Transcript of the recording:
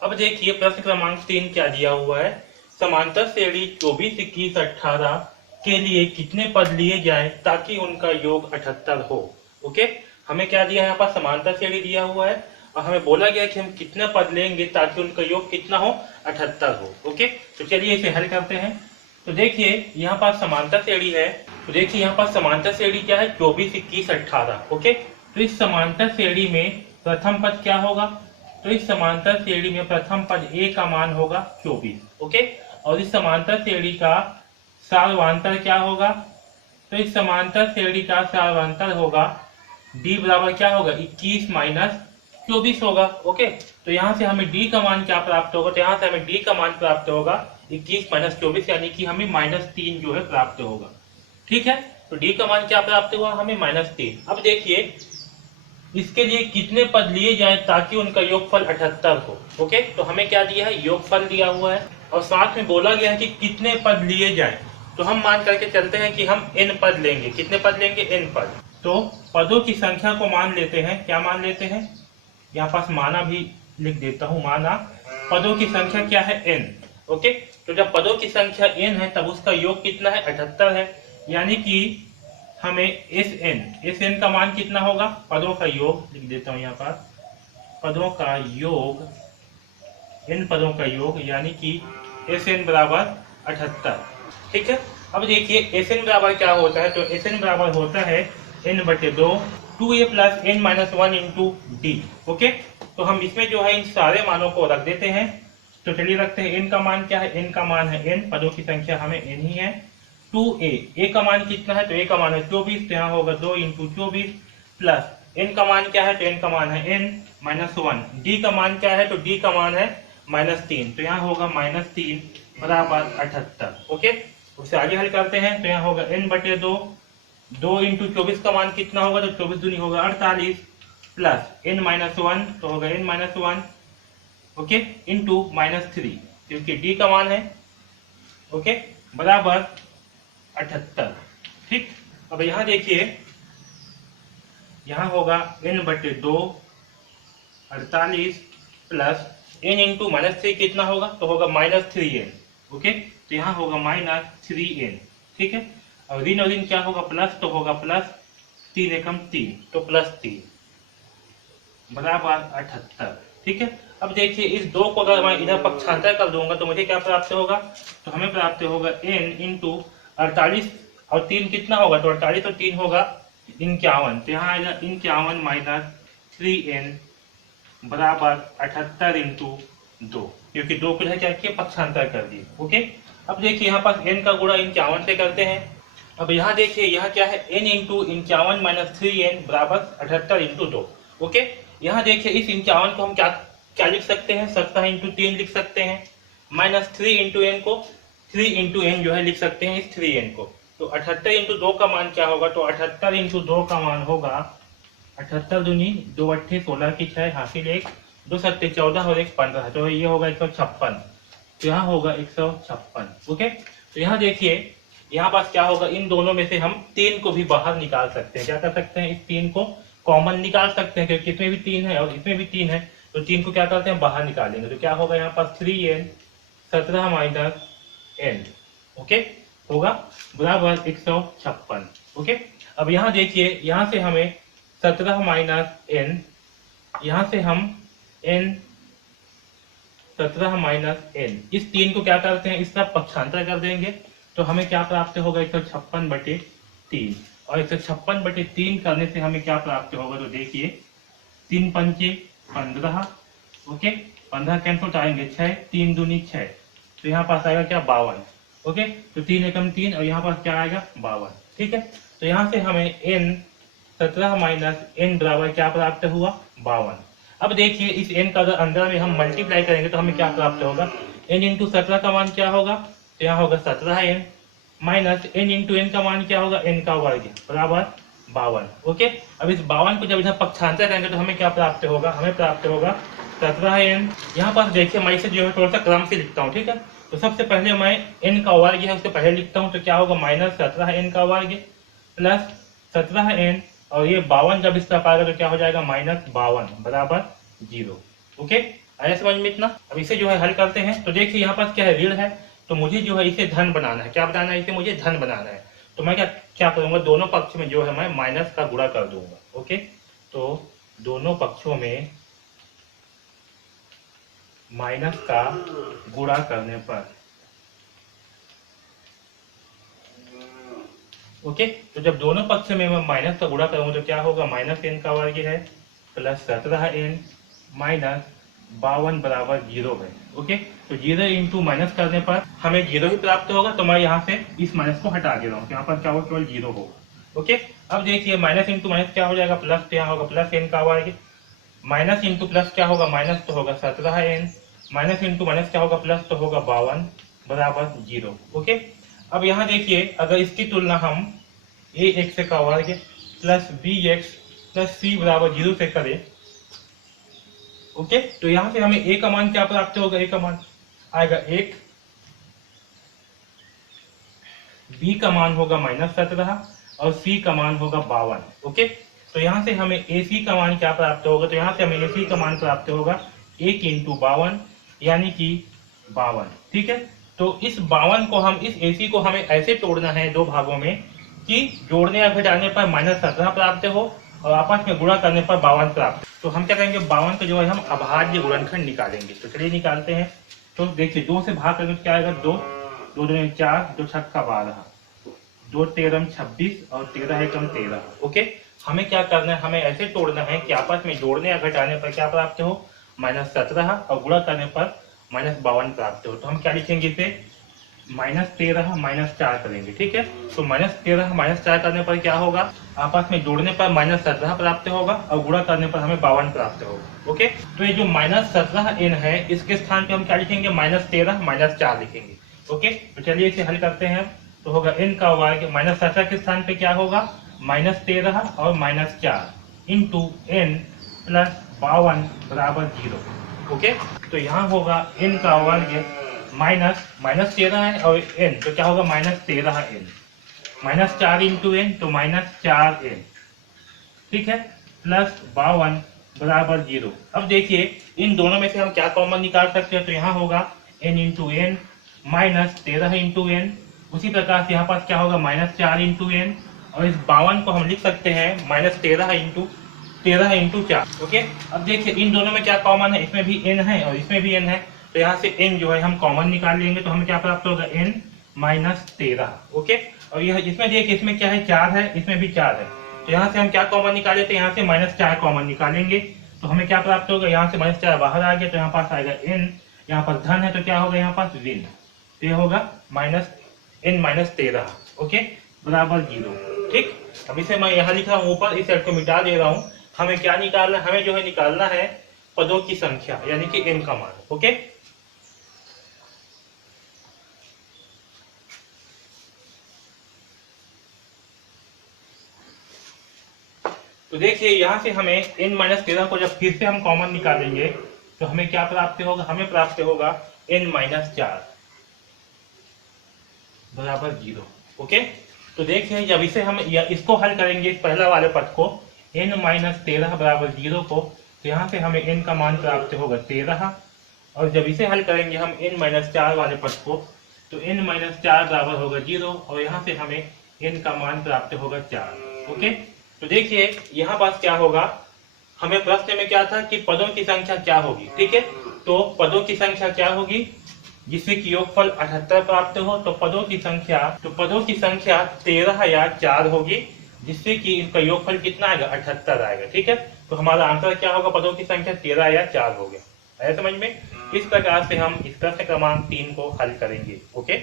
अब देखिए प्रश्न क्रमांक 3 क्या दिया हुआ है। समांतर श्रेणी 24, 21, 18 के लिए कितने पद लिए जाएं ताकि उनका योग 78 हो। ओके, हमें क्या दिया है यहाँ पर, समांतर श्रेणी दिया हुआ है और हमें बोला गया है कि हम कितने पद लेंगे ताकि उनका योग कितना हो, 78 हो। ओके, तो चलिए इसे हल करते हैं। तो देखिए यहाँ पर समांतर श्रेणी है, तो देखिए यहाँ पर समांतर श्रेणी क्या है, 24, 21, 18। ओके, तो इस समांतर श्रेणी में प्रथम पद क्या होगा, तो इस समांतर श्रेणी में प्रथम पद a का मान होगा 24। ओके, और इस समांतर श्रेणी का सार्वधातुक क्या होगा, तो इस समांतर श्रेणी का सार्वधातुक होगा d बराबर क्या होगा, 21 माइनस 24 होगा। ओके, तो यहाँ से हमें d का मान क्या प्राप्त होगा, तो यहाँ से हमें d का मान प्राप्त होगा 21 माइनस 24, यानी कि हमें -3 जो है प्राप्त होगा। ठीक है, तो d का मान क्या प्राप्त हुआ हमें, -3। अब देखिए इसके लिए कितने पद लिए जाए ताकि उनका योगफल 78 हो। ओके, तो हमें क्या दिया है, योगफल दिया हुआ है और साथ में बोला गया है कि कितने पद लिए जाए। तो हम मान करके चलते हैं कि हम n पद लेंगे। कितने पद लेंगे, n पद। तो पदों की संख्या को मान लेते हैं, क्या मान लेते हैं, यहाँ पास माना भी लिख देता हूँ, माना पदों की संख्या क्या है, n। ओके, तो जब पदों की संख्या n है तब उसका योग कितना है, 78 है। यानी कि हमें एस एन का मान कितना होगा, पदों का योग लिख देता हूं यहाँ पर, पदों का योग, इन पदों का योग, यानी कि एस एन बराबर 78। ठीक है, अब देखिए एस एन बराबर क्या होता है, तो एस एन बराबर होता है n/2 2a plus n minus 1 into D. Okay, तो हम इसमें जो है इन सारे मानों को रख देते हैं। तो चलिए रखते हैं, n का मान क्या है, n का मान है n, पदों की संख्या हमें n ही है। 2a, a का मान कितना है, तो a का मान है 24, तो यहाँ होगा 2 इंटू 24 प्लस n का मान क्या है, तो n का मान है n माइनस 1। d का मान क्या है, तो d का मान है -3, तो यहाँ होगा -3 बराबर 78। ओके, उससे आगे हल करते हैं, तो यहाँ होगा n/2, 2 इंटू 24 का मान कितना होगा, तो 24 दूनी होगा 48 प्लस n माइनस 1, तो होगा n माइनस 1। ओके, इंटू -3 क्योंकि d का मान है। ओके, बराबर 78। ठीक, अब यहाँ देखिए, यहाँ होगा n/2 48 प्लस n इंटू -3 कितना होगा, तो होगा -3n। ओके, तो यहाँ होगा -3n। ठीक है, और ऋण और ऋण क्या होगा, प्लस, तो होगा प्लस 3 एकम 3, तो +3 बराबर 78। ठीक है, अब देखिए इस 2 को अगर मैं इधर पक्षांतर कर दूंगा तो मुझे क्या प्राप्त होगा, तो हमें प्राप्त होगा n इंटू 48 और 3 कितना होगा, तो 48 और 3 होगा 51, तो यहाँ आएगा 51 माइनस 3n बराबर 78 इंटू 2, क्योंकि 2 को क्या किया, पक्षांतर कर दिए। ओके, अब देखिए यहाँ पास n का गुणा 51 से करते हैं। अब यहाँ देखिए यहाँ क्या है, n इंटू 51 माइनस 3n बराबर 78 इंटू 2। ओके, यहाँ देखिए इस 51 को हम क्या क्या लिख सकते हैं, 17 इंटू 3 लिख सकते हैं, -3 इंटू n को 3 इंटू n जो है लिख सकते हैं इस 3n को। तो 78 इंटू 2 का मान क्या होगा, तो 78 इंटू 2 का मान होगा 78 दूनी 2 8 16 की 6 हासिल 1 2 7 14 और 1 15, तो ये होगा 156। तो यहाँ होगा 156। ओके, तो यहाँ देखिए यहाँ पास क्या होगा, इन दोनों में से हम 3 को भी बाहर निकाल सकते हैं। क्या कर सकते हैं, इस 3 को कॉमन निकाल सकते हैं, क्योंकि इसमें भी 3 है और इसमें भी 3 है, तो 3 को क्या करते हैं, बाहर निकालेंगे। तो क्या होगा यहाँ पास 3n 17 माइनस n, ओके, होगा बराबर 156। ओके, अब यहाँ देखिए यहाँ से हमें 17 माइनस n, यहाँ से हम n 17 माइनस n, इस 3 को क्या करते हैं, इस तरफ पक्षांतर कर देंगे, तो हमें क्या प्राप्त होगा, 156/3, और 156/3 करने से हमें क्या प्राप्त होगा, तो देखिए 3 पंचे 15, ओके, 15 कैंसिल आएंगे 6, 3 दूनी 6, तो यहाँ पास आएगा क्या, 52। ओके, तो 3 एकम 3 और यहाँ पास क्या आएगा, 52। ठीक है, तो यहाँ से हमें n 17 माइनस n बराबर क्या प्राप्त हुआ, 52। अब देखिए इस n का अगर अंदर में हम मल्टीप्लाई करेंगे तो हमें क्या प्राप्त होगा, n इंटू 17 का मान क्या होगा, तो यहाँ होगा 17n minus n into n का मान क्या होगा, n का वर्ग बराबर 52। ओके, अब इस 52 को जब इधर पक्षांतर करेंगे तो हमें क्या प्राप्त होगा, हमें प्राप्त होगा 17n। यहाँ पर देखिए मैं इसे जो है थोड़ा सा क्रम से लिखता हूँ। ठीक है, तो सबसे पहले मैं n का वर्ग है उससे पहले लिखता हूँ, तो क्या होगा, -17n का वर्ग प्लस 17n, और ये 52 जब इस तरफ आएगा तो क्या हो जाएगा, -52 बराबर 0। ओके, आया समझ में इतना? अब इसे जो है हल करते हैं। तो देखिए यहाँ पास क्या है, ऋण है, तो मुझे जो है इसे धन बनाना है। क्या बनाना है? इसे मुझे धन बनाना है। तो मैं क्या क्या करूंगा, दोनों पक्ष में जो है मैं माइनस का गुणा कर दूंगा। ओके, तो दोनों पक्षों में माइनस का गुणा करने पर, ओके, तो जब दोनों पक्ष में मैं माइनस का गुणा करूंगा तो क्या होगा, माइनस एन का वर्ग है प्लस 17n माइनस 52 बराबर 0 है। ओके, तो 0 इंटू माइनस करने पर हमें 0 ही प्राप्त होगा। तो मैं यहाँ से इस माइनस को हटा दे रहा हूँ, यहाँ पर क्या होगा, केवल 0 होगा। ओके, अब देखिए माइनस इंटू माइनस क्या हो जाएगा, प्लस, तो यहाँ होगा प्लस एन का वर्ग, माइनस इंटू प्लस क्या होगा, माइनस तो होगा 17n, माइनस इंटू माइनस क्या होगा, प्लस तो होगा 52 बराबर 0। ओके, अब यहाँ देखिए अगर इसकी तुलना हम ए एक्स का वर्ग प्लस बी एक्स प्लस सी बराबर 0 से करें, ओके, तो यहाँ से हमें ए का मान क्या प्राप्त होगा, ए का मान आएगा 1, बी का मान होगा -17 और सी का मान होगा 52। ओके, तो यहाँ से हमें ए सी का मान क्या प्राप्त होगा, तो यहाँ से हमें ए सी का मान प्राप्त होगा 1 इंटू 52 यानी कि 52। ठीक है, तो इस 52 को हम, इस ए सी को हमें ऐसे तोड़ना है दो भागों में कि जोड़ने या घटाने पर -17 प्राप्त हो और आपस में गुणा करने पर 52 प्राप्त। तो हम क्या करेंगे, 52 का जो है हम अभाज्य गुणनखंड निकालेंगे। तो चलिए निकालते हैं। तो देखिए 2 से भाग करेंगे तो क्या आएगा, 2, 2 दूनी 4, 2 छक्का 12, 2 तेरह 26 और 13 एकम 13। ओके, हमें क्या करना है, हमें ऐसे तोड़ना है कि आपस में जोड़ने या घटाने पर क्या प्राप्त हो, -17 और गुणा करने पर -52 प्राप्त हो। तो हम क्या लिखेंगे इसे, -13 -4 करेंगे। ठीक है, तो -13 -4 करने पर क्या होगा, आपस में जोड़ने पर -17 प्राप्त होगा और गुणा करने पर हमें 52 प्राप्त होगा। ओके, तो ये जो -17n है इसके स्थान पे हम क्या लिखेंगे, -13 -4 लिखेंगे। ओके, तो चलिए इसे हल करते हैं। तो होगा n का वर्ग, -17 के स्थान पे क्या होगा, -13 और -4 इंटू n प्लस 52 बराबर 0। ओके, तो यहाँ होगा n का वर्ग -13 है और n तो क्या होगा, -13n, -4 इंटू एन तो -4n। ठीक है, प्लस 52 बराबर 0। अब देखिए इन दोनों में से हम क्या कॉमन निकाल सकते हैं, तो यहाँ होगा n into n -13 into n, उसी प्रकार से यहाँ पास क्या होगा, -4 इंटू एन, और इस 52 को हम लिख सकते हैं -13 इंटू 4। ओके, अब देखिए इन दोनों में क्या कॉमन है, इसमें भी n है और इसमें भी n है, तो यहाँ से n जो है हम कॉमन निकाल लेंगे तो हमें क्या प्राप्त होगा, n -13। ओके, और यह इसमें देखिए इसमें क्या है, 4 है, इसमें भी 4 है, तो यहाँ से हम क्या कॉमन निकाले, तो यहाँ से -4 कॉमन निकालेंगे तो हमें क्या प्राप्त होगा, यहाँ से -4 बाहर आ गया तो यहाँ पास आएगा n, यहाँ पर धन है तो क्या होगा, यहाँ पास ऋण, तो यह होगा -n -13। ओके, बराबर 0। ठीक, अब इसे मैं यहाँ लिख रहा हूँ ऊपर, इस साइड को मिटा दे रहा हूँ। हमें क्या निकालना है, हमें जो है निकालना है पदों की संख्या यानी कि n का मान। ओके, तो देखिए यहाँ से हमें n -13 को जब फिर से हम कॉमन निकालेंगे तो हमें क्या प्राप्त होगा, हमें प्राप्त होगा n -4 बराबर 0। ओके, तो देखिए जब इसे हम इसको हल करेंगे, इस पहला वाले पद को n -13 बराबर 0 को, तो यहाँ से हमें n का मान प्राप्त होगा 13, और जब इसे हल करेंगे हम n -4 वाले पद को, तो n -4 बराबर होगा 0 और यहाँ से हमें n का मान प्राप्त होगा 4। ओके, तो देखिए यहाँ पास क्या होगा, हमें प्रश्न में क्या था कि पदों की संख्या क्या होगी। ठीक है, तो पदों की संख्या क्या होगी, जिससे कि योगफल 78 प्राप्त हो, तो पदों की संख्या 13 या 4 होगी, जिससे कि इसका योगफल कितना आएगा, 78 आएगा। ठीक है, तो हमारा आंसर क्या होगा, पदों की संख्या 13 या 4 हो गया। आया समझ में? इस प्रकार से हम इस प्रश्न क्रमांक 3 को हल करेंगे। ओके।